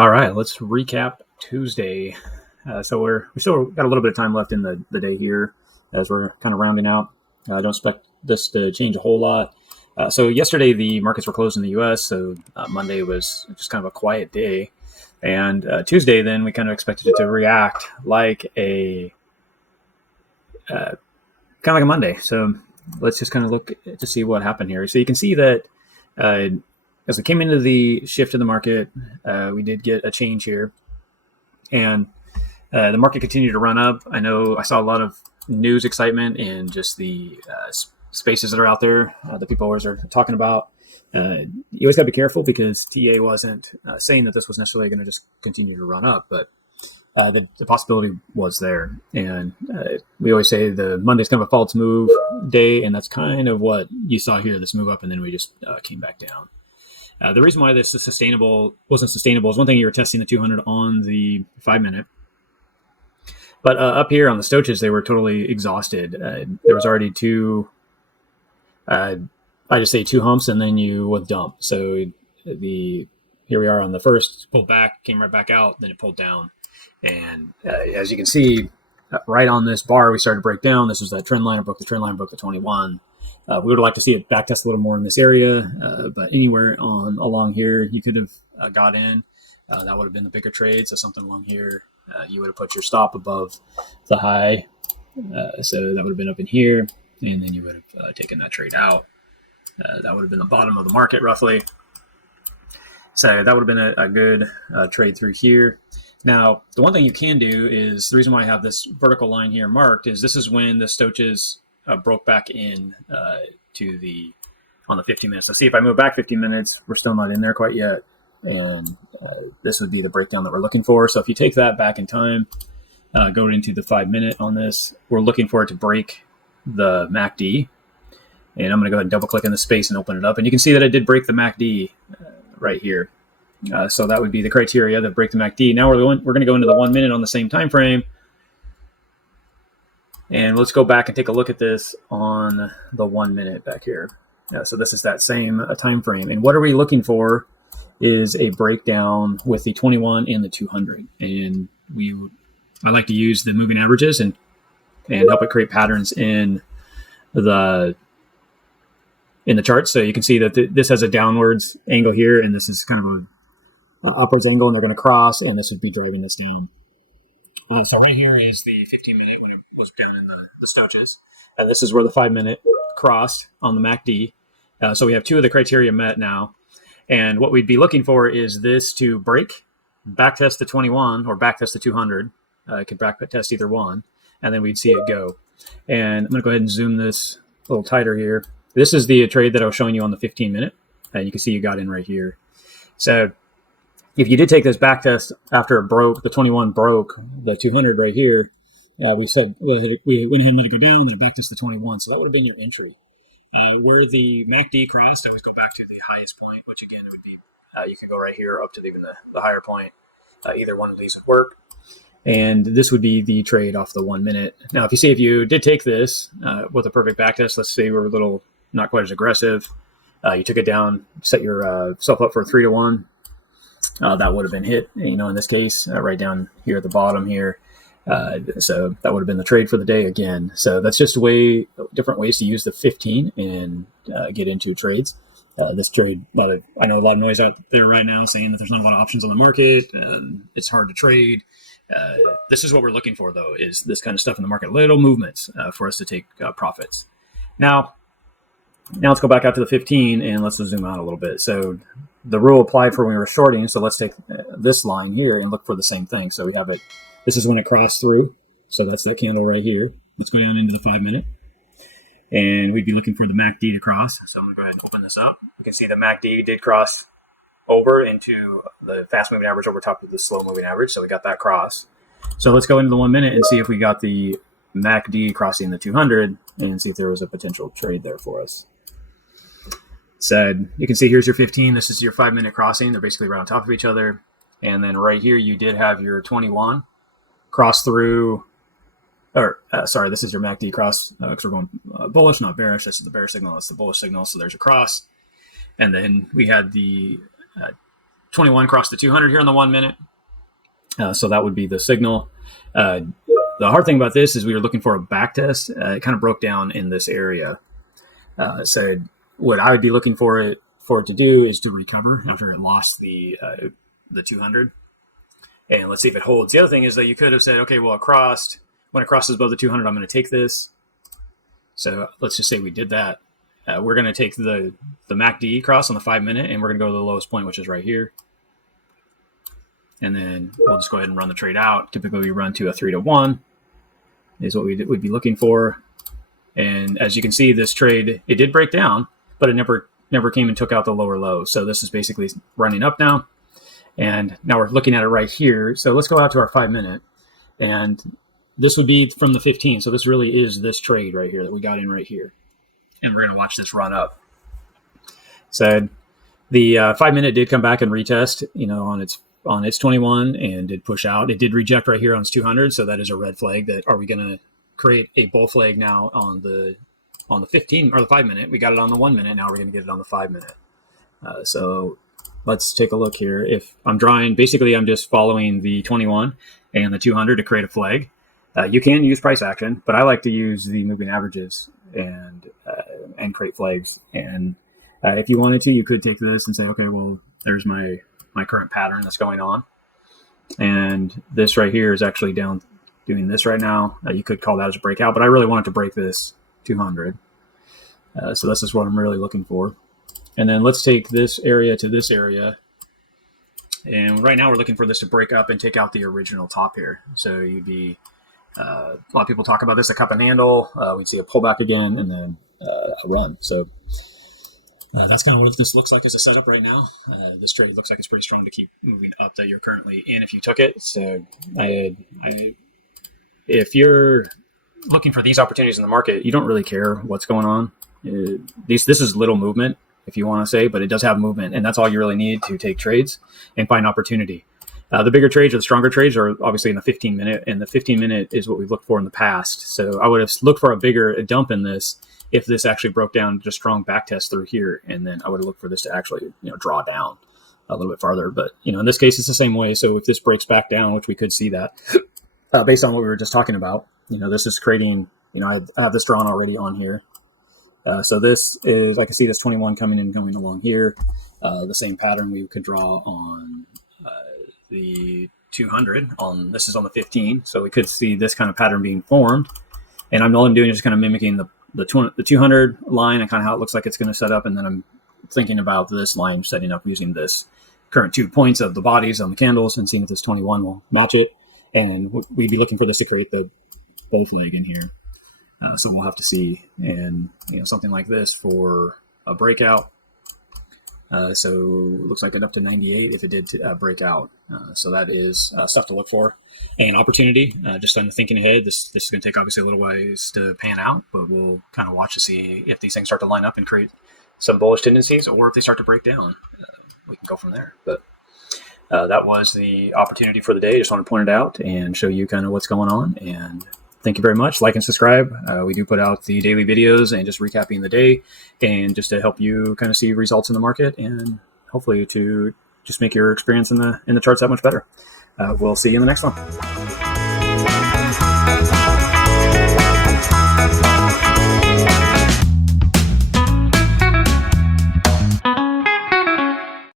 All right, let's recap Tuesday. So we still got a little bit of time left in the day here as we're kind of rounding out. I don't expect this to change a whole lot. So yesterday the markets were closed in the U.S., so Monday was just kind of a quiet day. And Tuesday then we kind of expected it to react like a Monday. So let's just kind of look to see what happened here. So you can see that as we came into the shift in the market, we did get a change here, and the market continued to run up. I know I saw a lot of news excitement in just the spaces that are out there that people always are talking about. You always got to be careful because TA wasn't saying that this was necessarily going to just continue to run up, but the possibility was there. And we always say the Monday's kind of a false move day, and that's kind of what you saw here, this move up, and then we just came back down. The reason why this is wasn't sustainable is one thing, you were testing the 200 on the 5-minute. But up here on the stochastics, they were totally exhausted. There was already two humps, and then you would dump. So here we are on the first, pulled back, came right back out, then it pulled down. And as you can see, right on this bar, we started to break down. This was that trend line. It broke the trend line, broke the 21. We would like to see it back test a little more in this area, but anywhere along here, you could have got in. That would have been the bigger trade. So something along here, you would have put your stop above the high. So that would have been up in here, and then you would have taken that trade out. That would have been the bottom of the market roughly. So that would have been a good trade through here. Now, the one thing you can do is, the reason why I have this vertical line here marked is this is when the stochastics broke back in on the 15 minutes. Let's see, if I move back 15 minutes, we're still not in there quite yet. This would be the breakdown that we're looking for. So if you take that back in time, go into the 5-minute on this, we're looking for it to break the MACD. And I'm going to go ahead and double click in the space and open it up. And you can see that it did break the MACD right here. So that would be the criteria that break the MACD. Now we're going to go into the 1 minute on the same time frame. And let's go back and take a look at this on the 1 minute back here. So this is that same time frame. And what are we looking for is a breakdown with the 21 and the 200. And I like to use the moving averages and help it create patterns in the chart. So you can see that this has a downwards angle here, and this is kind of an upwards angle, and they're going to cross, and this would be driving this down. So right here is the 15-minute when it was down in the stochastics. And this is where the 5-minute crossed on the MACD. So we have two of the criteria met now. And what we'd be looking for is this to break, backtest the 21 or backtest the 200. It could backtest either one, and then we'd see it go. And I'm going to go ahead and zoom this a little tighter here. This is the trade that I was showing you on the 15-minute. And you can see you got in right here. So if you did take this back test after it broke, the 21 broke the 200 right here, we said we went ahead and let it go down, and it back test the 21. So that would have been your entry. Where the MACD crossed, I always go back to the highest point, which again would be, you can go right here up to even the higher point. Either one of these would work. And this would be the trade off the 1 minute. Now, if you did take this with a perfect backtest, let's say we're a little not quite as aggressive. You took it down, set yourself up for a 3-to-1. That would have been hit, in this case, right down here at the bottom here. So that would have been the trade for the day again. So that's just different ways to use the 15 and get into trades. This trade, I know a lot of noise out there right now saying that there's not a lot of options on the market. It's hard to trade. This is what we're looking for, though, is this kind of stuff in the market, little movements for us to take profits. Now let's go back out to the 15 and let's zoom out a little bit. So the rule applied for when we were shorting. So let's take this line here and look for the same thing. So we have it. This is when it crossed through. So that's that candle right here. Let's go down into the 5-minute. And we'd be looking for the MACD to cross. So I'm going to go ahead and open this up. You can see the MACD did cross over into the fast moving average over top of the slow moving average. So we got that cross. So let's go into the 1 minute and see if we got the MACD crossing the 200 and see if there was a potential trade there for us. So you can see here's your 15. This is your 5-minute crossing. They're basically right on top of each other. And then right here, you did have your 21 cross through, this is your MACD cross because we're going bullish, not bearish. This is the bearish signal. That's the bullish signal. So there's a cross. And then we had the 21 crossed the 200 here on the 1 minute. So that would be the signal. The hard thing about this is we were looking for a back test. It kind of broke down in this area. So what I would be looking for it to do is to recover after it lost the 200. And let's see if it holds. The other thing is that you could have said, okay, well, when it crosses above the 200, I'm going to take this. So let's just say we did that. We're going to take the MACD cross on the 5 minute, and we're going to go to the lowest point, which is right here. And then we'll just go ahead and run the trade out. Typically, we run to a 3-to-1 is what we'd be looking for. And as you can see, this trade, it did break down, but it never came and took out the lower low. So this is basically running up now. And now we're looking at it right here. So let's go out to our 5 minute. And this would be from the 15. So this really is this trade right here that we got in right here. And we're going to watch this run up. So the 5 minute did come back and retest, on its 21 and did push out. It did reject right here on its 200. So that is a red flag that are we going to create a bull flag now on the 15 or the 5 minute. We got it on the 1 minute. Now we're going to get it on the 5 minute. So let's take a look here. If I'm drawing, basically I'm just following the 21 and the 200 to create a flag. You can use price action, but I like to use the moving averages and create flags. And if you wanted to, you could take this and say, okay, well, there's my current pattern that's going on. And this right here is actually down doing this right now. You could call that as a breakout, but I really wanted to break this 200. So this is what I'm really looking for. And then let's take this area to this area. And right now we're looking for this to break up and take out the original top here. So you'd be, a lot of people talk about this, a cup and handle. We'd see a pullback again and then a run. So that's kind of what this looks like as a setup right now. This trade looks like it's pretty strong to keep moving up that you're currently in if you took it. So if you're looking for these opportunities in the market, you don't really care what's going on. This is little movement, if you want to say, but it does have movement, and that's all you really need to take trades and find opportunity. The bigger trades or the stronger trades are obviously in the 15 minute, and the 15 minute is what we've looked for in the past. So I would have looked for a bigger dump in this if this actually broke down just strong back test through here, and then I would have looked for this to actually draw down a little bit farther. But in this case, it's the same way. So if this breaks back down, which we could see that based on what we were just talking about, this is creating. I have this drawn already on here. So this is, I can see this 21 coming in and going along here. The same pattern we could draw on the 200. This is on the 15. So we could see this kind of pattern being formed. And all I'm doing is just kind of mimicking the 200 line and kind of how it looks like it's going to set up. And then I'm thinking about this line setting up using this current 2 points of the bodies on the candles and seeing if this 21 will match it. And we'd be looking for this to create the bull flag in here. So we'll have to see, and something like this for a breakout. So it looks like it up to 98 if it did break out. So that is stuff to look for. And opportunity, just kind of thinking ahead. This is going to take obviously a little ways to pan out, but we'll kind of watch to see if these things start to line up and create some bullish tendencies, or if they start to break down. We can go from there. But that was the opportunity for the day. Just want to point it out and show you kind of what's going on. And thank you very much. Like and subscribe. We do put out the daily videos and just recapping the day, and just to help you kind of see results in the market, and hopefully to just make your experience in the charts that much better. We'll see you in the next one.